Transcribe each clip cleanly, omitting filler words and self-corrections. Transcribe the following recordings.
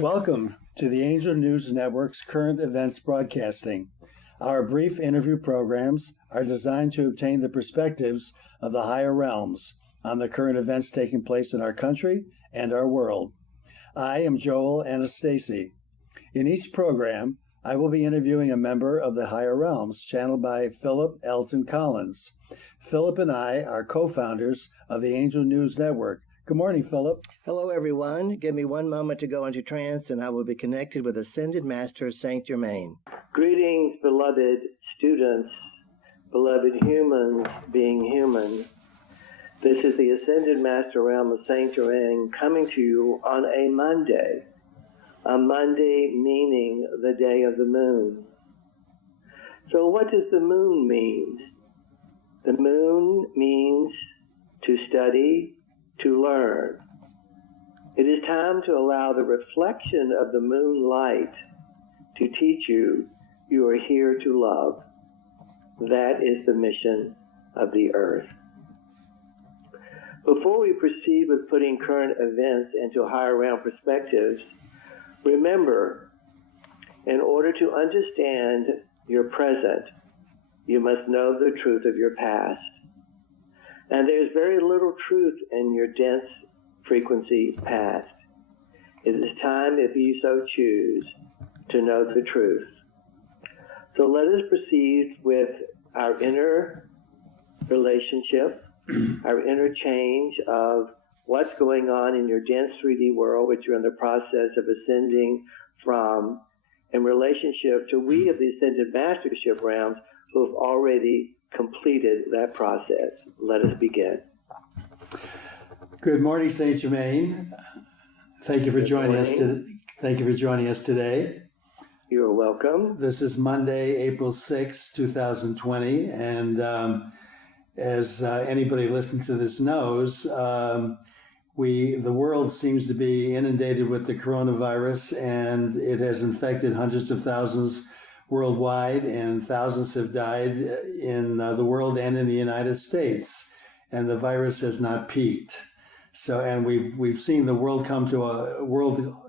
Welcome to the Angel News Network's current events broadcasting. Our brief interview programs are designed to obtain the perspectives of the higher realms on the current events taking place in our country and our world. I am Joel Anastasi. In each program, I will be interviewing a member of the higher realms, channeled by Philip Elton Collins. Philip and I are co-founders of the Angel News Network. Good morning, Philip. Hello, everyone. Give me one moment to go into trance, and I will be connected with Ascended Master Saint Germain. Greetings, beloved students, beloved humans being human. This is the Ascended Master Realm of Saint Germain coming to you on a Monday. A Monday meaning the day of the moon. So what does the moon mean? The moon means to study, to learn. It is time to allow the reflection of the moonlight to teach you you are here to love. That is the mission of the earth. Before we proceed with putting current events into higher realm perspectives, remember, in order to understand your present, you must know the truth of your past. And there's very little truth in your dense frequency past. It is time, if you so choose, to know the truth. So let us proceed with our inner relationship, our inner change of what's going on in your dense 3D world, which you're in the process of ascending from, in relationship to we of the Ascended Mastership realms who have already completed that process. Let us begin. Good morning, Saint Germain. Thank you for joining us. Thank you for joining us today. You're welcome. This is Monday, April 6, 2020, and as anybody listening to this knows, the world seems to be inundated with the coronavirus, and it has infected hundreds of thousands worldwide, and thousands have died in the world and in the United States, and the virus has not peaked. So, and we've seen the world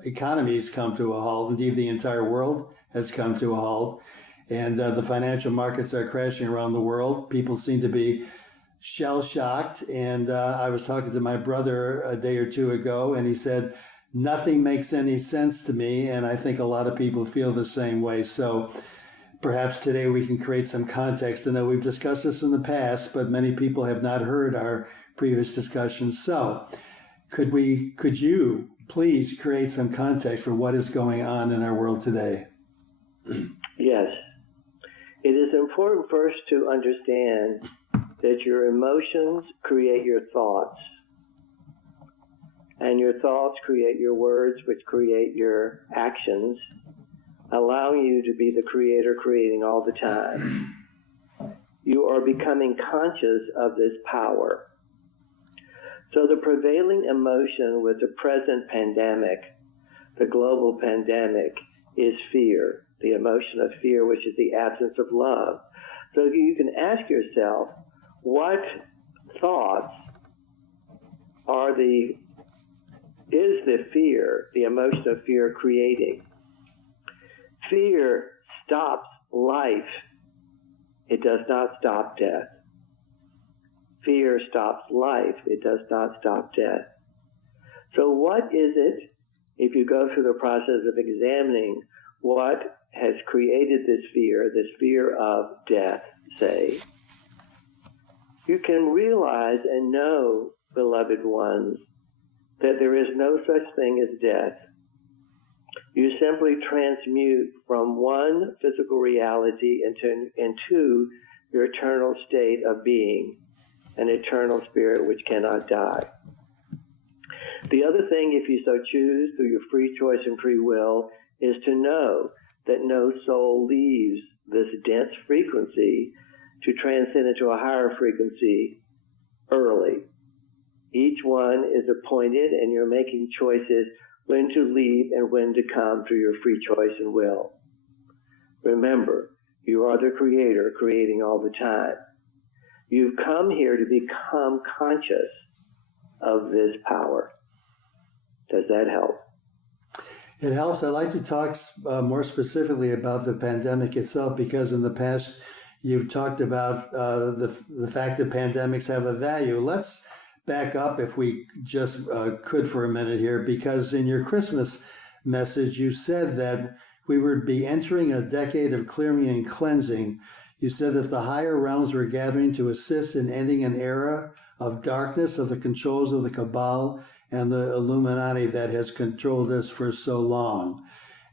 economies come to a halt. Indeed, the entire world has come to a halt, and the financial markets are crashing around the world. People seem to be shell-shocked, and I was talking to my brother a day or two ago, and he said, nothing makes any sense to me, and I think a lot of people feel the same way. So perhaps today we can create some context. I know we've discussed this in the past, but many people have not heard our previous discussions. So could you please create some context for what is going on in our world today? Yes. It is important first to understand that your emotions create your thoughts. And your thoughts create your words, which create your actions, allowing you to be the creator creating all the time. You are becoming conscious of this power. So the prevailing emotion with the present pandemic, the global pandemic, is fear, the emotion of fear, which is the absence of love. So you can ask yourself, what thoughts is the fear, the emotion of fear, creating? Fear stops life. It does not stop death. Fear stops life. It does not stop death. So what is it, if you go through the process of examining what has created this fear of death, say, you can realize and know, beloved ones, that there is no such thing as death. You simply transmute from one physical reality into your eternal state of being, an eternal spirit which cannot die. The other thing, if you so choose, through your free choice and free will, is to know that no soul leaves this dense frequency to transcend into a higher frequency early. Each one is appointed, and you're making choices when to leave and when to come through your free choice and will. Remember, you are the creator, creating all the time. You've come here to become conscious of this power. Does that help? It helps. I'd like to talk more specifically about the pandemic itself, because in the past you've talked about the fact that pandemics have a value. Let's back up, if we just could, for a minute here, because in your Christmas message you said that we would be entering a decade of clearing and cleansing. You said that the higher realms were gathering to assist in ending an era of darkness, of the controls of the Cabal and the Illuminati that has controlled us for so long.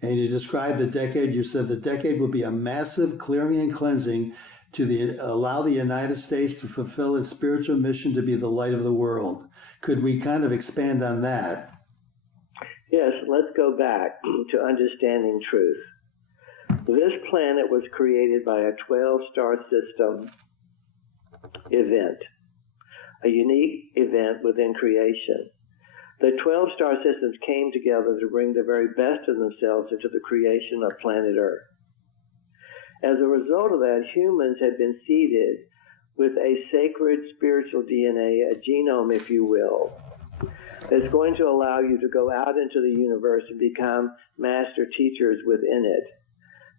And you described the decade, you said the decade will be a massive clearing and cleansing to allow the United States to fulfill its spiritual mission to be the light of the world. Could we kind of expand on that? Yes, let's go back to understanding truth. This planet was created by a 12-star system event, a unique event within creation. The 12-star systems came together to bring the very best of themselves into the creation of planet Earth. As a result of that, humans had been seeded with a sacred spiritual DNA, a genome, if you will, that's going to allow you to go out into the universe and become master teachers within it.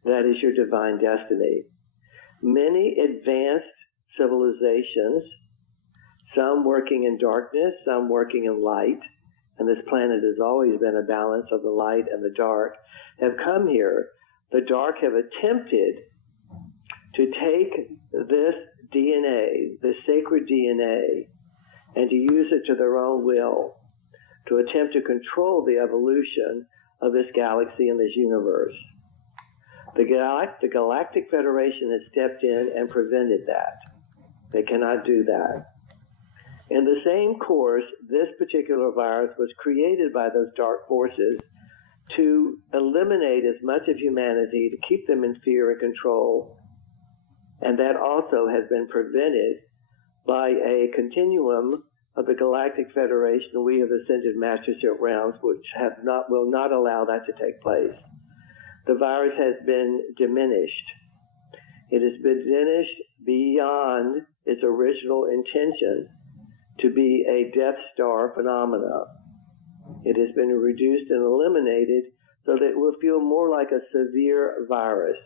That is your divine destiny. Many advanced civilizations, some working in darkness, some working in light, and this planet has always been a balance of the light and the dark, have come here. The dark have attempted to take this DNA, this sacred DNA, and to use it to their own will, to attempt to control the evolution of this galaxy and this universe. The Galactic Federation has stepped in and prevented that. They cannot do that. In the same course, this particular virus was created by those dark forces to eliminate as much of humanity, to keep them in fear and control. And that also has been prevented by a continuum of the Galactic Federation. We have ascended mastership realms, which will not allow that to take place. The virus has been diminished. It has been diminished beyond its original intention to be a Death Star phenomena. It has been reduced and eliminated so that it will feel more like a severe virus.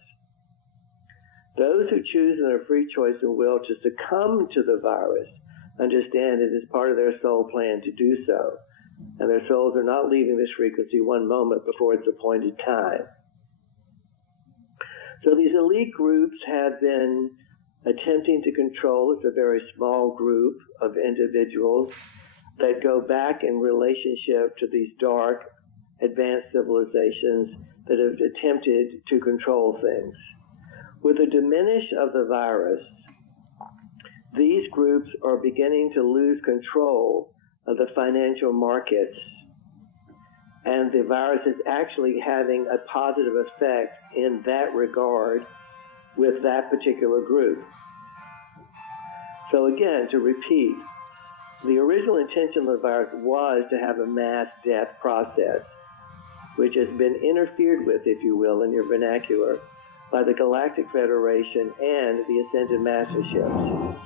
Those who choose in their free choice and will to succumb to the virus understand it is part of their soul plan to do so, and their souls are not leaving this frequency one moment before its appointed time. So these elite groups have been attempting to control. It's a very small group of individuals that go back in relationship to these dark, advanced civilizations that have attempted to control things. With the diminish of the virus, these groups are beginning to lose control of the financial markets, and the virus is actually having a positive effect in that regard with that particular group. So again, to repeat, the original intention of the virus was to have a mass death process, which has been interfered with, if you will, in your vernacular, by the Galactic Federation and the Ascended Masterships.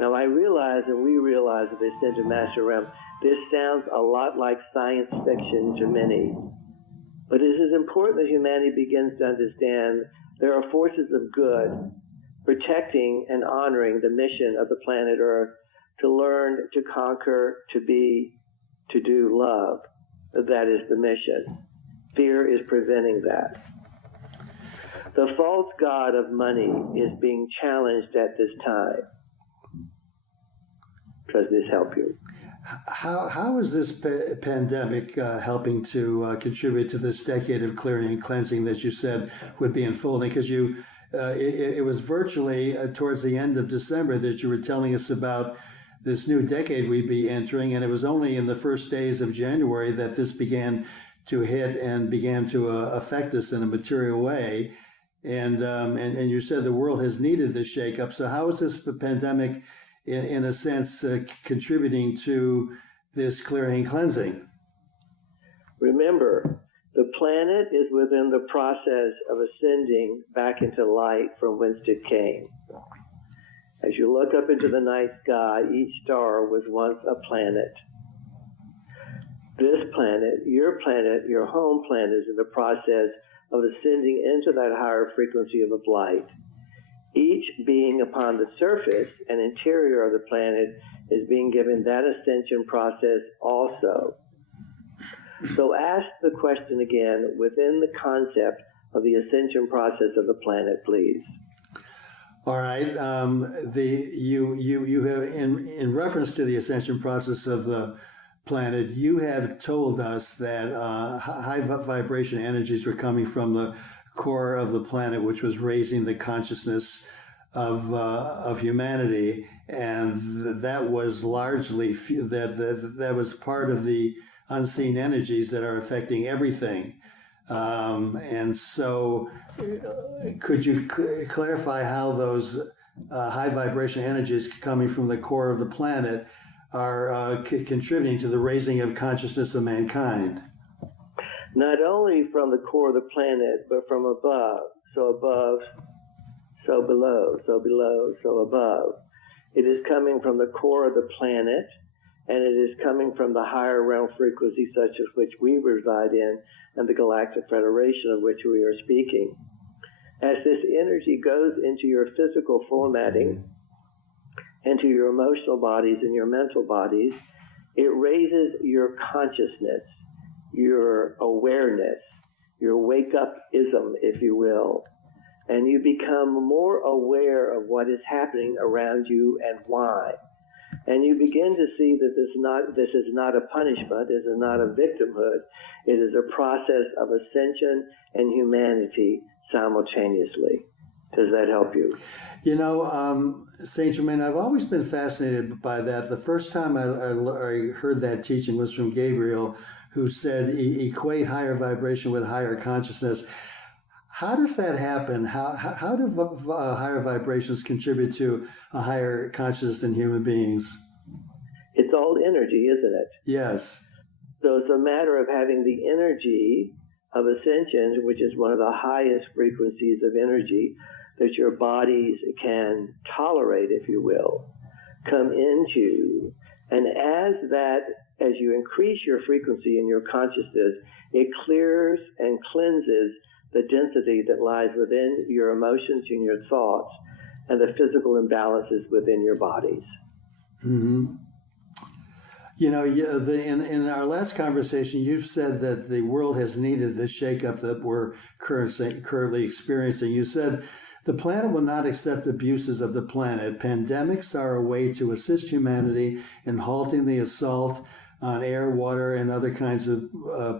Now I realize, and we realize at the Ascended Master realm, this sounds a lot like science fiction to many. But it is important that humanity begins to understand there are forces of good protecting and honoring the mission of the planet Earth to learn, to conquer, to be, to do love. That is the mission. Fear is preventing that. The false god of money is being challenged at this time. Does this help you? How is this pandemic helping to contribute to this decade of clearing and cleansing that you said would be unfolding? Because it was virtually towards the end of December that you were telling us about this new decade we'd be entering, and it was only in the first days of January that this began to hit and began to affect us in a material way. And you said the world has needed this shakeup. So how is this pandemic, in a sense, contributing to this clearing and cleansing? Remember, the planet is within the process of ascending back into light from whence it came. As you look up into the night sky, each star was once a planet. This planet, your home planet, is in the process of ascending into that higher frequency of light. Each being upon the surface and interior of the planet is being given that ascension process also. So ask the question again within the concept of the ascension process of the planet, please. All right. You have in reference to the ascension process of the planet, you have told us that high vibration energies were coming from the core of the planet, which was raising the consciousness of humanity, and that was largely that was part of the unseen energies that are affecting everything. And so, could you clarify how those high vibration energies coming from the core of the planet are contributing to the raising of consciousness of mankind? Not only from the core of the planet, but from above. So above, so below, so below, so above. It is coming from the core of the planet, and it is coming from the higher realm frequency such as which we reside in, and the Galactic Federation of which we are speaking. As this energy goes into your physical formatting, into your emotional bodies and your mental bodies, it raises your consciousness, your awareness, your wake-up-ism, if you will, and you become more aware of what is happening around you and why. And you begin to see that this is not a punishment, this is not a victimhood, it is a process of ascension and humanity simultaneously. Does that help you? You know, Saint Germain, I've always been fascinated by that. The first time I heard that teaching was from Gabriel, who said equate higher vibration with higher consciousness. How does that happen? How do higher vibrations contribute to a higher consciousness in human beings? It's all energy, isn't it? Yes. So it's a matter of having the energy of ascension, which is one of the highest frequencies of energy that your bodies can tolerate, if you will, come into. And as you increase your frequency in your consciousness, it clears and cleanses the density that lies within your emotions and your thoughts and the physical imbalances within your bodies. Mm-hmm. You know, in our last conversation, you said that the world has needed this shakeup that we're currently experiencing. You said the planet will not accept abuses of the planet. Pandemics are a way to assist humanity in halting the assault on air, water, and other kinds of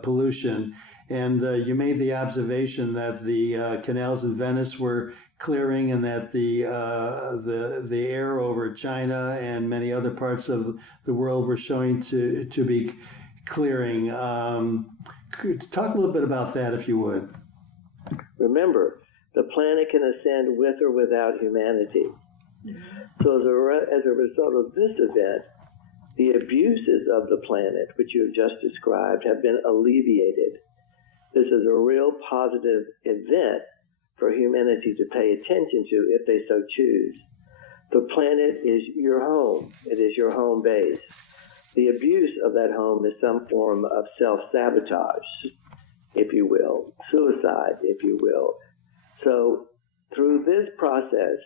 pollution. And you made the observation that the canals in Venice were clearing, and that the air over China and many other parts of the world were showing to be clearing. Talk a little bit about that, if you would. Remember, the planet can ascend with or without humanity. So as a result of this event, the abuses of the planet, which you have just described, have been alleviated. This is a real positive event for humanity to pay attention to if they so choose. The planet is your home. It is your home base. The abuse of that home is some form of self-sabotage, if you will, suicide, if you will. So through this process,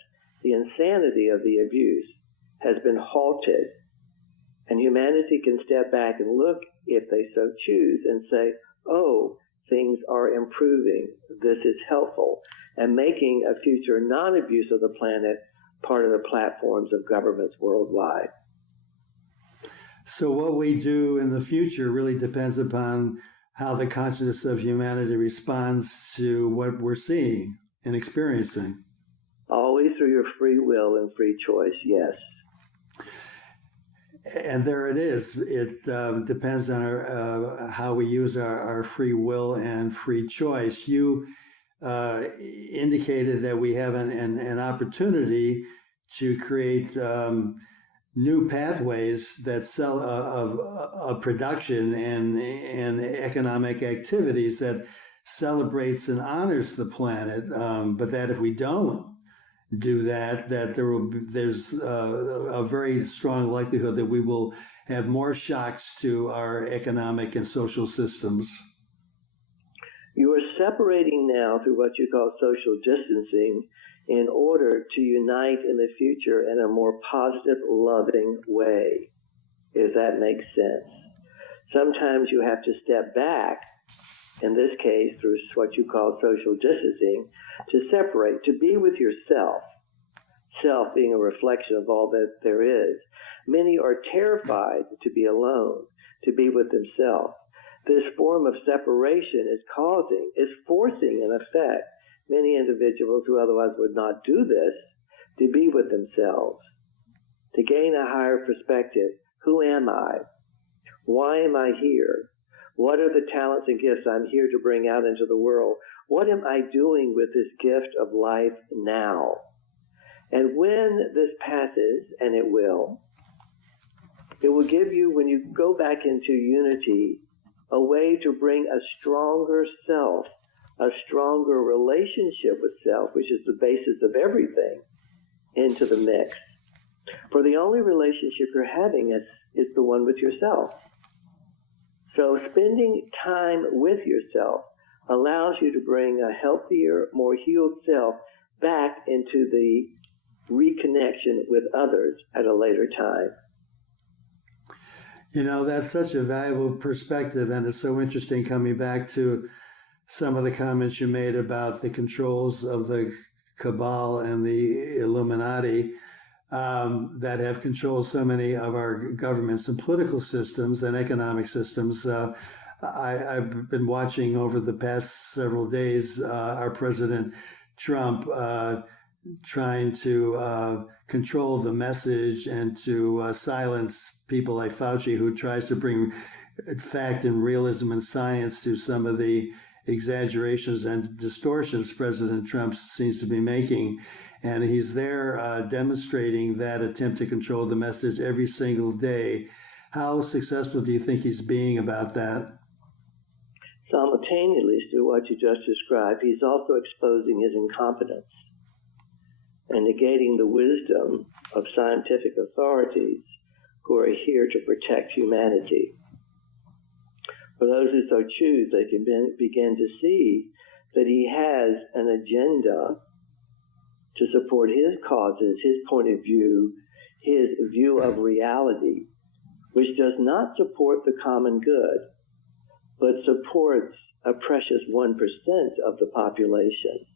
the insanity of the abuse has been halted, and humanity can step back and look, if they so choose, and say, oh, things are improving. This is helpful, and making a future non-abuse of the planet part of the platforms of governments worldwide. So what we do in the future really depends upon how the consciousness of humanity responds to what we're seeing and experiencing. Always through your free will and free choice, yes. And there it is. It depends on how we use our free will and free choice. You indicated that we have an opportunity to create new pathways that of production and economic activities that celebrates and honors the planet. But that if we don't do that, there's a very strong likelihood that we will have more shocks to our economic and social systems. You are separating now through what you call social distancing in order to unite in the future in a more positive, loving way, if that makes sense. Sometimes you have to step back, in this case through what you call social distancing, to separate, to be with yourself, self being a reflection of all that there is. Many are terrified to be alone, to be with themselves. This form of separation is forcing, in effect, many individuals who otherwise would not do this, to be with themselves, to gain a higher perspective. Who am I? Why am I here? What are the talents and gifts I'm here to bring out into the world? What am I doing with this gift of life now? And when this passes, and it will give you, when you go back into unity, a way to bring a stronger self, a stronger relationship with self, which is the basis of everything, into the mix. For the only relationship you're having is the one with yourself. So spending time with yourself allows you to bring a healthier, more healed self back into the reconnection with others at a later time. You know, that's such a valuable perspective, and it's so interesting coming back to some of the comments you made about the controls of the cabal and the Illuminati that have controlled so many of our governments and political systems and economic systems. I've been watching over the past several days our President Trump trying to control the message and to silence people like Fauci, who tries to bring fact and realism and science to some of the exaggerations and distortions President Trump seems to be making. And he's there demonstrating that attempt to control the message every single day. How successful do you think he's being about that? Simultaneously to what you just described, he's also exposing his incompetence and negating the wisdom of scientific authorities who are here to protect humanity. For those who so choose, they can begin to see that he has an agenda to support his causes, his point of view, his view of reality, which does not support the common good, but supports a precious 1% of the population.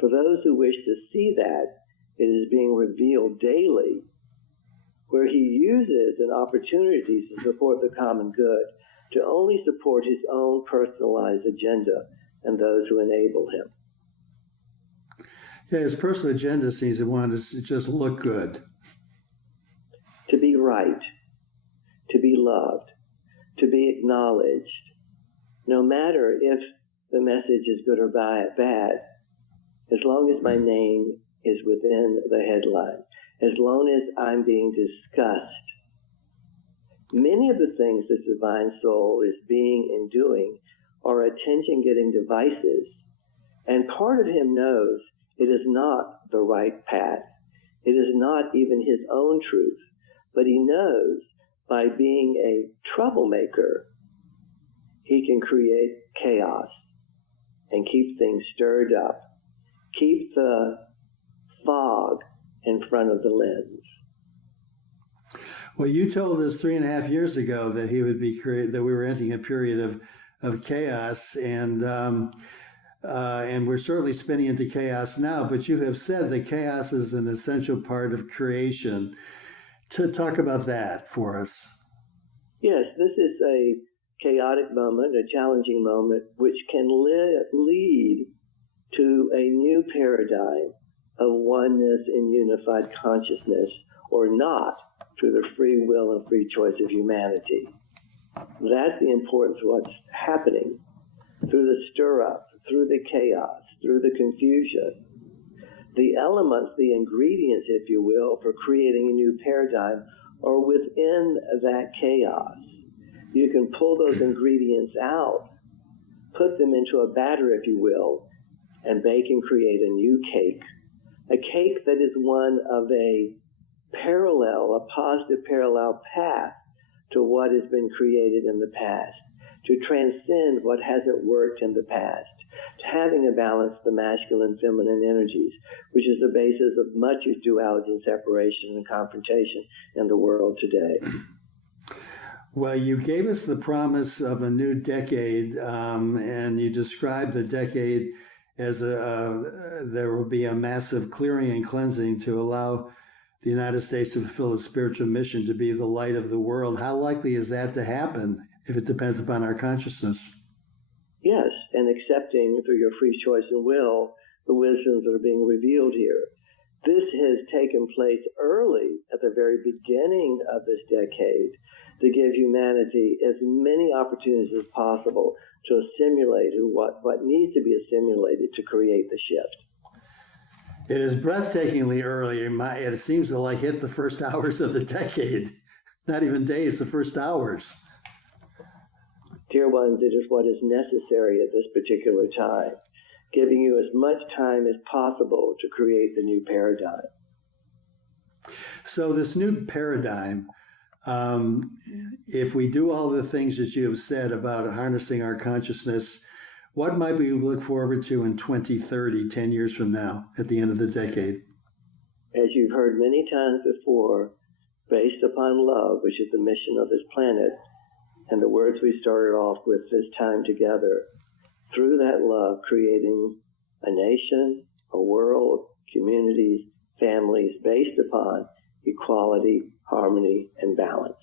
For those who wish to see that, it is being revealed daily, where he uses an opportunity to support the common good to only support his own personalized agenda and those who enable him. Yeah, his personal agenda seems to want to just look good. To be right, to be loved, to be acknowledged, no matter if the message is good or bad, as long as my name is within the headline, as long as I'm being discussed. Many of the things this divine soul is being and doing are attention-getting devices, and part of him knows it is not the right path. It is not even his own truth, but he knows by being a troublemaker, he can create chaos and keep things stirred up, keep the fog in front of the lens. Well, you told us 3.5 years ago that he would be that we were entering a period of chaos, and we're certainly spinning into chaos now. But you have said that chaos is an essential part of creation. To talk about that for us. Yes, this is a chaotic moment, a challenging moment, which can lead to a new paradigm of oneness in unified consciousness, or not, through the free will and free choice of humanity. That's the importance of what's happening through the stir-up, through the chaos, through the confusion. The elements, the ingredients, if you will, for creating a new paradigm are within that chaos. You can pull those ingredients out, put them into a batter, if you will, and bake and create a new cake. A cake that is one of a a positive parallel path to what has been created in the past, to transcend what hasn't worked in the past, to having a balance of the masculine and feminine energies, which is the basis of much of duality and separation and confrontation in the world today. Well, you gave us the promise of a new decade, and you described the decade as there will be a massive clearing and cleansing to allow the United States to fulfill its spiritual mission to be the light of the world. How likely is that to happen if it depends upon our consciousness? Yes, and accepting through your free choice and will the wisdoms that are being revealed here. This has taken place early at the very beginning of this decade to give humanity as many opportunities as possible to assimilate what needs to be assimilated to create the shift. It is breathtakingly early. It seems to like hit the first hours of the decade. Not even days, the first hours. Dear ones, it is what is necessary at this particular time, giving you as much time as possible to create the new paradigm. So this new paradigm, if we do all the things that you have said about harnessing our consciousness, what might we look forward to in 2030, 10 years from now, at the end of the decade? As you've heard many times before, based upon love, which is the mission of this planet, and the words we started off with this time together, through that love, creating a nation, a world, communities, families based upon equality, harmony, and balance.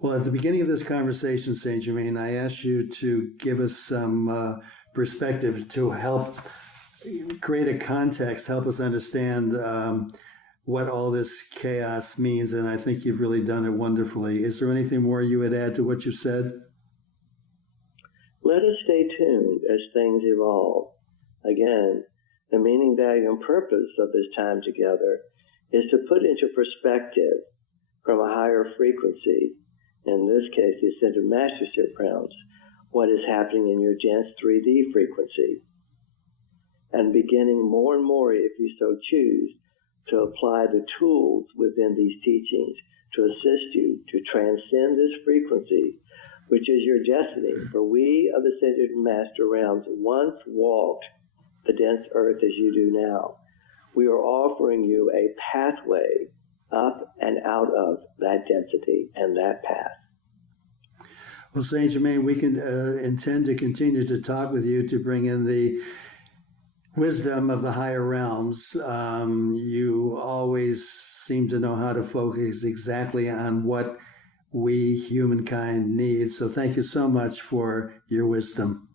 Well, at the beginning of this conversation, Saint Germain, I asked you to give us some perspective to help create a context, help us understand what all this chaos means, and I think you've really done it wonderfully. Is there anything more you would add to what you said? Let us stay tuned as things evolve. Again, the meaning, value, and purpose of this time together is to put into perspective from a higher frequency, in this case, the Ascended Mastership realms, what is happening in your dense 3D frequency. And beginning more and more, if you so choose, to apply the tools within these teachings to assist you to transcend this frequency, which is your destiny. For we of the Ascended Master realms once walked the dense earth as you do now. We are offering you a pathway up and out of that density and that path. Well, Saint Germain, we can intend to continue to talk with you to bring in the wisdom of the higher realms. You always seem to know how to focus exactly on what we humankind need. So thank you so much for your wisdom.